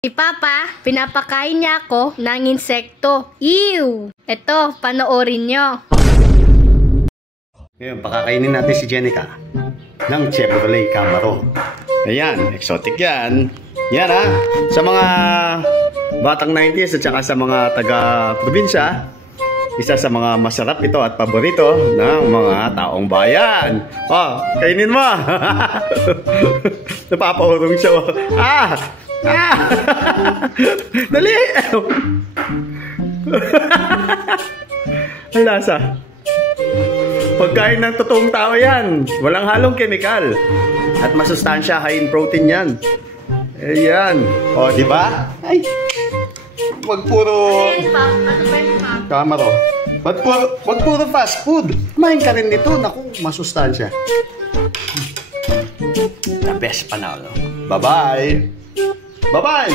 Si Papa, pinapakain niya ako ng insekto. Ew! Ito, panoorin nyo. Ngayon, pakakainin natin si Jenica ng Chevrolet Camaro. Ayan, exotic yan. Yan ha, sa mga batang 90s at saka sa mga taga-probinsya, isa sa mga masarap ito at paborito ng mga taong bayan. Oh, kainin mo! Napapahurong siya. Ah! Ah! Dali! Ang lasa. Pagkain ng totoong tao yan. Walang halong kemikal. At masustansya, high in protein yan. Ayan. O, di ba? Ay! Wag puro Camaro. Wag puro fast food. Kumain ka rin nito. Naku, masustansya. The best panalo. Bye-bye! Bye-bye!